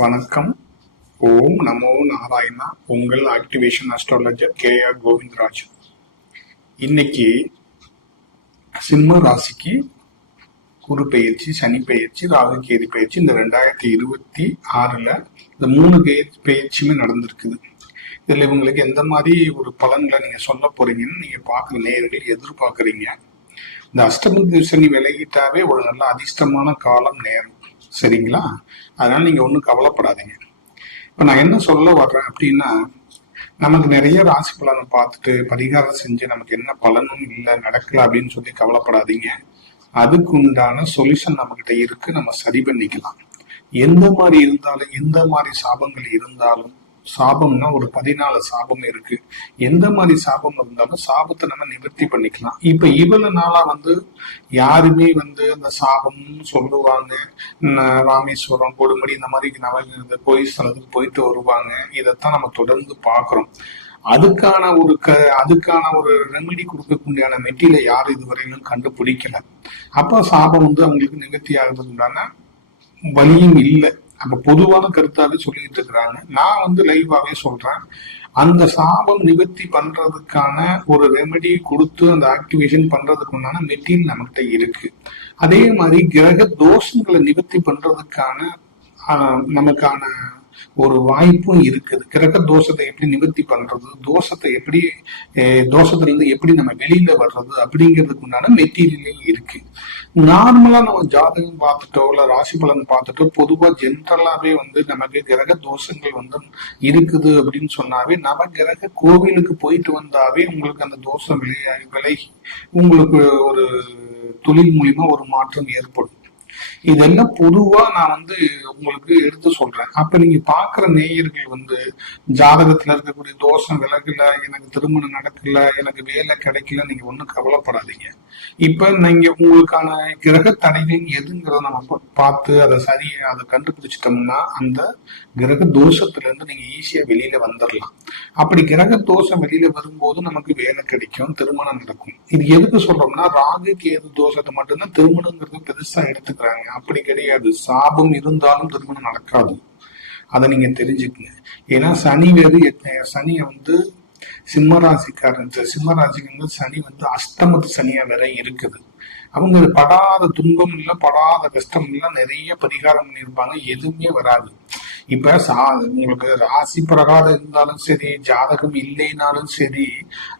வணக்கம். ஓம் நமோ நாராயணா. உங்கள் activation astrologer KR Govindaraj. இன்னைக்கு சிம்ம ராசிக்கு குரு பெயர்ச்சி, சனி பெயர்ச்சி, ராகு கேது பெயர்ச்சி இந்த 2026 இந்த 3 பெயர்ச்சியுமே நடந்திருக்குது. இதுல இவங்களுக்கு எந்த மாதிரி ஒரு பலன்களை நீங்க சொல்ல போறீங்கன்னு நீங்க பாக்குற நேயர்கள் எதிர்பார்க்கறீங்க. இந்த அஷ்டம சனி விலகிட்டாவே ஒரு நல்ல அதிர்ஷ்டமான காலம் நேரம், சரிங்களா? அதனால நீங்க ஒன்றும் கவலைப்படாதீங்க. இப்ப நான் என்ன சொல்ல வர்றேன் அப்படின்னா, நமக்கு நிறைய ராசி பலனை பார்த்துட்டு பரிகாரம் செஞ்சு நமக்கு என்ன பலனும் இல்லை, நடக்கல அப்படின்னு சொல்லி கவலைப்படாதீங்க. அதுக்கு உண்டான சொல்யூஷன் நம்ம கிட்ட இருக்கு, நம்ம சரி பண்ணிக்கலாம். எந்த மாதிரி இருந்தாலும், எந்த மாதிரி சாபங்கள் இருந்தாலும், சாபம்னா ஒரு 14 சாபம் இருக்கு. எந்த மாதிரி சாபம் இருந்தாலும் சாபத்தை நம்ம நிவர்த்தி பண்ணிக்கலாம். இப்ப இவ்வளவு நாளா யாருமே அந்த சாபம்னு சொல்லுவாங்க, ராமேஸ்வரம், கொடுமுடி இந்த மாதிரி கோயில் ஸ்தலத்துக்கு போயிட்டு வருவாங்க. இதைத்தான் நம்ம தொடர்ந்து பாக்குறோம். அதுக்கான ஒரு ரெமெடி கொடுக்கக்கூடிய மெட்டீரியல் யாரும் இதுவரையிலும் கண்டுபிடிக்கல. அப்ப சாபம் அவங்களுக்கு நிவர்த்தி ஆகுதுன்னு வழியும் இல்லை. அப்ப பொதுவான கருத்தாவே சொல்லிட்டு இருக்கிறாங்க. நான் லைவாவே சொல்றேன், அந்த சாபம் நிவர்த்தி பண்றதுக்கான ஒரு ரெமெடி கொடுத்து அந்த ஆக்டிவேஷன் பண்றதுக்கு உண்டான மெட்டீரியல் நம்மகிட்ட இருக்கு. அதே மாதிரி கிரக தோஷங்களை நிவர்த்தி பண்றதுக்கான நமக்கான ஒரு வாய்ப்பும் இருக்குது. கிரக தோஷத்தை எப்படி நிவர்த்தி பண்றது, தோஷத்துல இருந்து எப்படி நம்ம வெளியில வர்றது அப்படிங்கிறதுக்கு உண்டான மெட்டீரியலே இருக்கு. நார்மலா நம்ம ஜாதகம் பார்த்துட்டோ இல்ல ராசி பலன் பார்த்துட்டோ பொதுவா ஜென்ரலாவே நமக்கு கிரக தோஷங்கள் இருக்குது அப்படின்னு சொன்னாவே நவ கிரக கோவிலுக்கு போயிட்டு வந்தாவே உங்களுக்கு அந்த தோஷம் விலகி உங்களுக்கு ஒரு தொழில் மூலியமா ஒரு மாற்றம் ஏற்படும். இதெல்லாம் பொதுவா நான் உங்களுக்கு எடுத்து சொல்றேன். அப்ப நீங்க பாக்குற நேயர்கள் ஜாதகத்துல இருக்கக்கூடிய தோஷம் விலகல, எனக்கு திருமணம் நடக்கல, எனக்கு வேலை கிடைக்கல, நீங்க ஒண்ணும் கவலைப்படாதீங்க. இப்ப நீங்க உங்களுக்கான கிரக தடைகள் எதுங்கிறத நம்ம பார்த்து அதை கண்டுபிடிச்சிட்டோம்னா அந்த கிரக தோஷத்துல இருந்து நீங்க ஈஸியா வெளியில வந்துடலாம். அப்படி கிரக தோஷம் வெளியில வரும்போது நமக்கு வேலை கிடைக்கும், திருமணம் நடக்கும். இது எதுக்கு சொல்றோம்னா, ராகு கேது தோஷத்தை மட்டும்தான் திருமணங்கிறது பெருசா எடுத்துக்கிறாங்க. அப்படி கிடையாது. சாபம் இருந்தாலும் திருமணம் நடக்காது. அதை நீங்க தெரிஞ்சுக்கங்க. ஏன்னா சனி சனிய சிம்மராசிக்கு சனி அஷ்டமத்து சனியா வேற இருக்குது. அவங்க படாத துன்பம் இல்ல, படாத கஷ்டம் இல்ல, நிறைய பரிகாரம் பண்ணியிருப்பாங்க, எதுவுமே வராது. இப்ப உங்களுக்கு ராசி பிரகாரம் இருந்தாலும் சரி, ஜாதகம் இல்லைனாலும் சரி,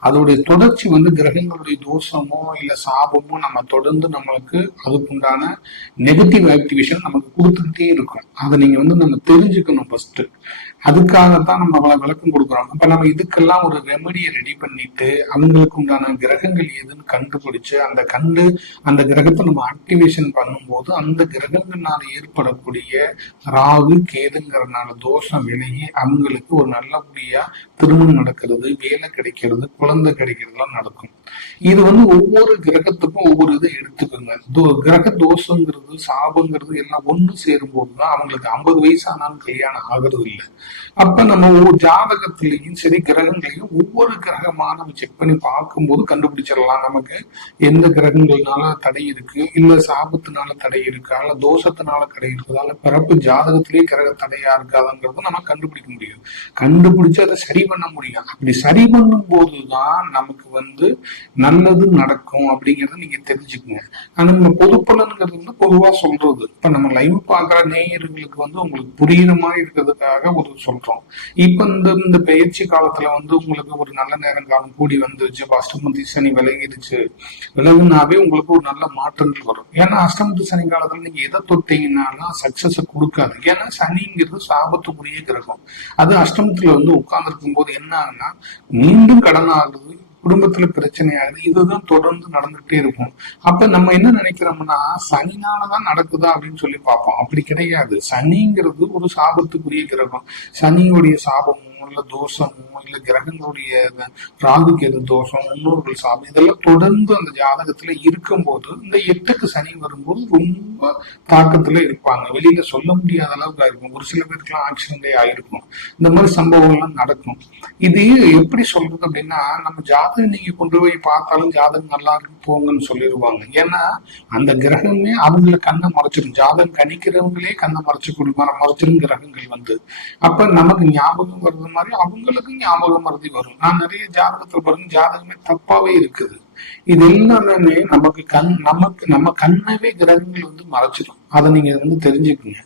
அதோடைய தொடர்ச்சி கிரகங்களுடைய தோஷமோ இல்ல சாபமோ நம்ம தொடர்ந்து நம்மளுக்கு அதுக்குண்டான நெகட்டிவ் ஆக்டிவேஷன் நமக்கு கொடுத்துக்கிட்டே இருக்கும். அதை நீங்க நம்ம தெரிஞ்சுக்கணும் ஃபர்ஸ்ட். அதுக்காகத்தான் நம்ம விளக்கம் கொடுக்குறோம். அப்ப நம்ம இதுக்கெல்லாம் ஒரு ரெமடியை ரெடி பண்ணிட்டு அவங்களுக்கு உண்டான கிரகங்கள் எதுன்னு கண்டுபிடிச்சு அந்த கிரகத்தை நம்ம ஆக்டிவேஷன் பண்ணும்போது அந்த கிரகங்கள்னால ஏற்படக்கூடிய ராகு கேதுங்கிறதுனால தோஷம் விலகி அவங்களுக்கு ஒரு நல்லபடியா திருமணம் நடக்கிறது, வேலை கிடைக்கிறது, குழந்தை கிடைக்கிறதுலாம் நடக்கும். இது ஒவ்வொரு கிரகத்துக்கும் ஒவ்வொரு இதை எடுத்துக்கோங்க. கிரக தோஷங்கிறது சாபங்கிறது எல்லாம் ஒண்ணு சேரும் போதுதான் அவங்களுக்கு 50 வயசு ஆனாலும் கல்யாணம் ஆகிறது இல்லை. அப்ப நம்ம ஜாதகத்திலையும் சரி கிரகங்களையும் ஒவ்வொரு கிரகமா நம்ம செக் பண்ணி பார்க்கும்போது கண்டுபிடிச்சிடலாம் நமக்கு எந்த கிரகங்கள்னால தடை இருக்கு, இல்ல சாபத்தினால தடை இருக்கா, இல்ல தோஷத்தினால தடை இருக்குதா, இல்ல பிறப்பு ஜாதகத்திலேயே கிரக தடையா இருக்காதுங்கிறத நம்ம கண்டுபிடிக்க முடியும். கண்டுபிடிச்சு அதை சரி பண்ண முடியும். அப்படி சரி பண்ணும் போதுதான் நமக்கு நல்லது நடக்கும் அப்படிங்கறத நீங்க தெரிஞ்சுக்கங்க. நம்ம பொது பலன்கிறது பொதுவா சொல்றது. இப்ப நம்ம லைவ் பாக்குற நேயர்களுக்கு உங்களுக்கு புரியுற மாதிரி இருக்கிறதுக்காக ஒரு சொல்றோம். இப்ப இந்த பயிற்சி காலத்துல உங்களுக்கு ஒரு நல்ல நேரம் காலம் கூடி வந்துருச்சு, அஷ்டமத்து சனி விலகுனாவே உங்களுக்கு ஒரு நல்ல மாற்றங்கள் வரும். ஏன்னா அஷ்டமத்து சனி காலத்துல நீங்க எதை தொட்டீங்கன்னாலும் சக்சஸ் கொடுக்காது. ஏன்னா சனிங்கிறது சாபத்துக்குரிய கிரகம். அது அஷ்டமத்துல உட்கார்ந்து இருக்கும் போது என்ன ஆகுன்னா மீண்டும் கடன் ஆகுது, குடும்பத்துல பிரச்சனை ஆகுது. இதுதான் தொடர்ந்து நடந்துகிட்டே இருக்கும். அப்ப நம்ம என்ன நினைக்கிறோம்னா சனினாலதான் நடக்குதா அப்படின்னு சொல்லி பார்ப்போம். அப்படி கிடையாது. சனிங்கிறது ஒரு சாபத்துக்குரிய கிரகம். சனியுடைய சாபமோ சாபமோ இல்ல தோஷமோ இல்ல கிரகங்களுடைய ராகு கேது தோஷம், முன்னோர்கள் சாபம் இதெல்லாம் தொடர்ந்து அந்த ஜாதகத்துல இருக்கும்போது இந்த 8க்கு சனி வரும்போது ரொம்ப தாக்கத்துல இருப்பாங்க. வெளியில சொல்ல முடியாத அளவுக்கு ஆயிருக்கும். ஒரு சில பேருக்குலாம் ஆக்சிடென்டே ஆயிருக்கும். இந்த மாதிரி சம்பவங்கள்லாம் நடக்கும். இது எப்படி சொல்றது அப்படின்னா, நம்ம ஜாதகம் நீங்க கொண்டு போய் பார்த்தாலும் ஜாதகம் நல்லா இருக்கு போங்கன்னு சொல்லிடுவாங்க. ஏன்னா அந்த கிரகமே அவங்கள கண்ணை மறைச்சிடும். ஜாதகம் கணிக்கிறவங்களே கண்ணை மறைச்சிடும் கிரகங்கள் வந்து. அப்ப நமக்கு ஞாபகம் வர்றது மாதிரி அவங்களுக்கு ஞாபகம் மறதி வரும். நான் நிறைய ஜாதகத்துல பாருங்க ஜாதகமே தப்பாவே இருக்குது. இது எல்லாமே நம்ம கண்ணவே கிரகங்கள் வந்து மறைச்சிடும். அதை நீங்க வந்து தெரிஞ்சுக்கங்க.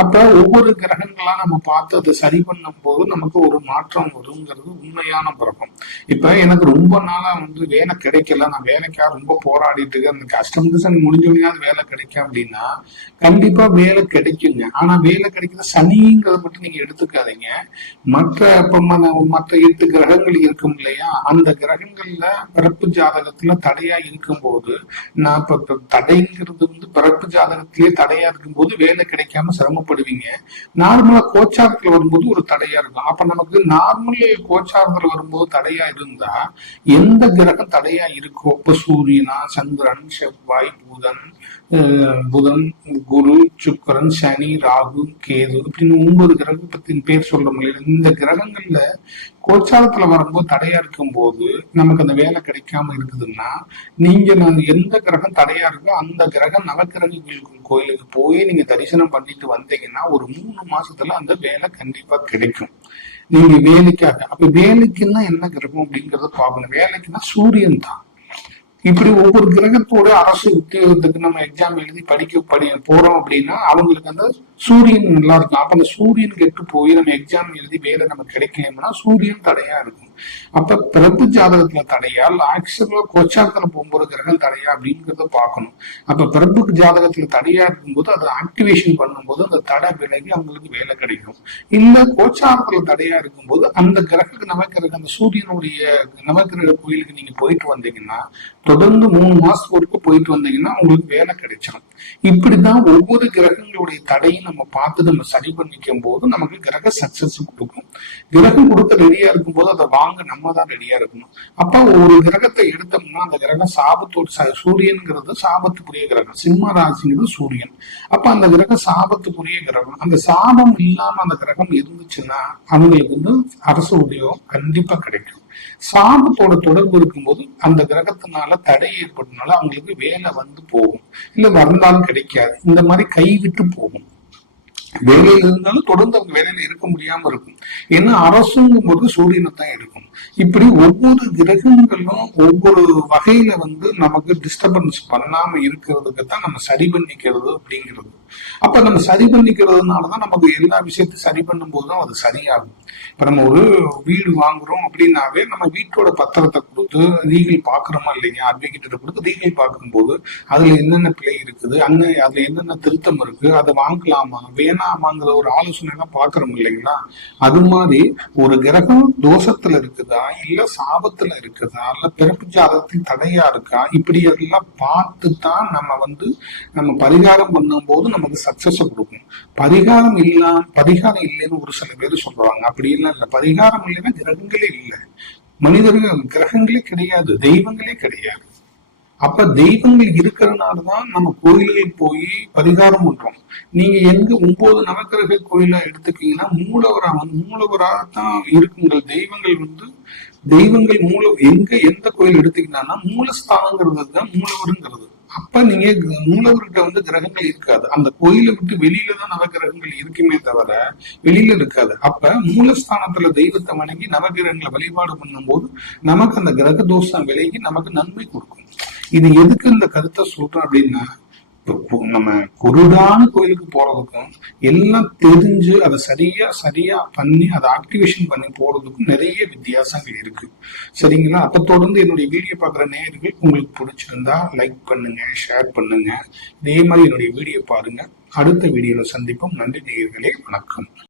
அப்ப ஒவ்வொரு கிரகங்களா நம்ம பார்த்து அதை சரி பண்ணும் போது நமக்கு ஒரு மாற்றம் வருங்கிறது உண்மையான பிறக்கும். இப்ப எனக்கு ரொம்ப நாளா வந்து வேலை கிடைக்கல, நான் வேலைக்காக ரொம்ப போராடிட்டு இருக்கேன், அந்த கஷ்டம் முடிஞ்சோடனே வேலை கிடைக்கும் அப்படின்னா கண்டிப்பா வேலை கிடைக்குங்க. ஆனா வேலை கிடைக்கிற சனிங்கிறத மட்டும் நீங்க எடுத்துக்காதீங்க. மற்ற 8 கிரகங்கள் இருக்கும் இல்லையா, அந்த கிரகங்கள்ல பிறப்பு ஜாதகத்துல தடையா இருக்கும் போது, நான் இப்ப தடைங்கிறது வந்து பிறப்பு ஜாதகத்திலேயே தடையா இருக்கும் போது வேலை கிடைக்காம சிரமப்படுவீங்க. நார்மலா கோச்சாரத்துல வரும்போது ஒரு தடையா இருக்கும். அப்ப நமக்கு நார்மல் கோச்சாரத்துல வரும்போது தடையா இருந்தா எந்த கிரகம் தடையா இருக்கோ, இப்ப சூரியனா, சந்திரன், செவ்வாய், புதன், குரு, சுக்கரன், சனி, ராகு, கேது இப்படின்னு 9 கிரகத்தின் பேர் சொல்ல முடியல. இந்த கிரகங்கள்ல கோச்சாரத்துல வரும்போது தடையா இருக்கும் போது நமக்கு அந்த வேலை கிடைக்காம இருக்குதுன்னா, நீங்க எந்த கிரகம் தடையா இருக்கோ அந்த கிரகம் நவக்கிரக கோயிலுக்கு போய் நீங்க தரிசனம் பண்ணிட்டு வந்தீங்கன்னா ஒரு 3 மாசத்துல அந்த வேலை கண்டிப்பா கிடைக்கும். நீங்க வேலைக்காக, அப்ப வேலைக்குன்னா என்ன கிரகம் அப்படிங்கறத பாக்கணும். வேலைக்குன்னா சூரியன் தான். இப்படி ஒவ்வொரு கிரகத்தோட அரசு உத்தியோகத்துக்கு நம்ம எக்ஸாம் எழுதி போறோம் அப்படின்னா அவங்களுக்கு அந்த சூரியன் நல்லா இருக்கும். அப்ப அந்த சூரியன் கெட்டு போய் நம்ம எக்ஸாம் எழுதி வேலை நமக்கு கிடைக்கலன்னா சூரியன் தடையா இருக்கும். அப்ப பிறப்பு ஜாதகத்துல தடையா இல்ல ஆக்சுவலா கோச்சாரத்துல போகும்போது கிரகம் தடையா அப்படிங்கிறத பார்க்கணும். அப்ப பிறப்புக்கு ஜாதகத்துல தடையா இருக்கும்போது அதை ஆக்டிவேஷன் பண்ணும்போது அந்த தடை விலகி அவங்களுக்கு வேலை கிடைக்கும். இல்ல கோச்சாரத்துல தடையா இருக்கும்போது அந்த நவக்கிரக அந்த சூரியனுடைய நவக்கிரக கோயிலுக்கு நீங்க போயிட்டு வந்தீங்கன்னா தொடர்ந்து 3 மாசத்துக்கு வரைக்கும் போயிட்டு வந்தீங்கன்னா உங்களுக்கு வேலை கிடைச்சிடும். இப்படிதான் ஒவ்வொரு கிரகங்களுடைய தடையும் நம்ம பார்த்து நம்ம சரி பண்ணிக்கும் போது நமக்கு கிரக சக்சஸ் கொடுக்கும். கிரகம் கொடுக்க ரெடியா இருக்கும் போது அதை வாங்க நம்ம தான் ரெடியா இருக்கணும். அப்ப ஒரு கிரகத்தை எடுத்தோம்னா அந்த கிரகம் சாபத்தோட, சூரியன்கிறது சாபத்துக்குரிய கிரகம், சிம்ம ராசிங்கிறது சூரியன். அப்ப அந்த கிரகம் சாபத்துக்குரிய கிரகம். அந்த சாபம் இல்லாம அந்த கிரகம் இருந்துச்சுன்னா அவங்களுக்கு வந்து அரசு உத்தியோகம் கண்டிப்பா கிடைக்கும். சாபத்தோட தொடர்பு இருக்கும்போது அந்த கிரகத்தினால தடை ஏற்பட்டனால அவங்களுக்கு வேலை வந்து போகும், இல்ல வந்தாலும் கிடைக்காது, இந்த மாதிரி கைவிட்டு போகும். வேலையில இருந்தாலும் தொடர்ந்து அவங்க வேலையில இருக்க முடியாம இருக்கும். ஏன்னா அரசுங்கும் போது சூரியனை தான் இருக்கும். இப்படி ஒவ்வொரு கிரகங்களும் ஒவ்வொரு வகையில வந்து நமக்கு டிஸ்டர்பன்ஸ் பண்ணாம இருக்கிறதுக்கு தான் நம்ம சரி பண்ணிக்கிறது அப்படிங்கிறது. அப்ப நம்ம சரி பண்ணிக்கிறதுனாலதான் நமக்கு எல்லா விஷயத்தையும் சரி பண்ணும் போதுதான் அது சரியாகும். இப்ப நம்ம ஒரு வீடு வாங்குறோம் அப்படின்னாவே நம்ம வீட்டோட பத்திரத்தை கொடுத்து லீகல் பாக்குறோமா இல்லைங்க, அட்வொகேட்ட கொடுத்து லீகல் பார்க்கும்போது அதுல என்னென்ன பிழை இருக்குது, அதுல என்னென்ன திருத்தம் இருக்கு, அதை வாங்கலாமா வேணாமாங்கிற ஒரு ஆலோசனை எல்லாம் பாக்குறோம் இல்லைங்களா. அது மாதிரி ஒரு கிரகம் தோஷத்துல இருக்குதா இல்ல சாபத்துல இருக்குதா இல்ல பிறப்பு ஜாதகத்தில் தடையா இருக்கா, இப்படி எல்லாம் பார்த்துதான் நம்ம பரிகாரம் பண்ணும் போது நமக்கு சக்சஸ் கொடுக்கும். பரிகாரம் இல்லைன்னு ஒரு சில பேர் சொல்றாங்க. அப்படி இல்ல பரிகாரம் இல்லைன்னா கிரகங்களே இல்லை, மனிதர்கள் கிரகங்களே கிடையாது, தெய்வங்களே கிடையாது. அப்ப தெய்வங்கள் இருக்கிறதுனாலதான் நம்ம கோயில்கள் போய் பரிகாரம் பண்றோம். நீங்க எங்க 9 நவக்கிரக கோயில எடுத்துக்கீங்கன்னா மூலவராகத்தான் இருக்குங்கள் தெய்வங்கள் எந்த கோயில் எடுத்துக்கிட்டா மூலஸ்தானங்கிறது தான் மூலவருங்கிறது. அப்ப நீங்க மூலவர்கிட்ட கிரகங்கள் இருக்காது, அந்த கோயிலை விட்டு வெளியில தான் நவகிரகங்கள் இருக்குமே தவிர வெளியில இருக்காது. அப்ப மூலஸ்தானத்துல தெய்வத்தை வணங்கி நவகிரகங்களை வழிபாடு பண்ணும் போது நமக்கு அந்த கிரக தோஷம் விலகி நமக்கு நன்மை கொடுக்கும். இது எதுக்கு இந்த கருத்தை சொல்றோம் அப்படின்னா, நம்ம குருடான கோயிலுக்கு போறதுக்கும் எல்லாம் தெரிஞ்சு அதை சரியா பண்ணி அதை ஆக்டிவேஷன் பண்ணி போறதுக்கும் நிறைய வித்தியாசங்கள் இருக்கு. சரிங்களா? அப்ப தொடர்ந்து என்னுடைய வீடியோ பாக்குற நேயர்கள் உங்களுக்கு பிடிச்சிருந்தா லைக் பண்ணுங்க, ஷேர் பண்ணுங்க. இதே மாதிரி என்னுடைய வீடியோ பாருங்க. அடுத்த வீடியோல சந்திப்போம். நன்றி நேயர்களே, வணக்கம்.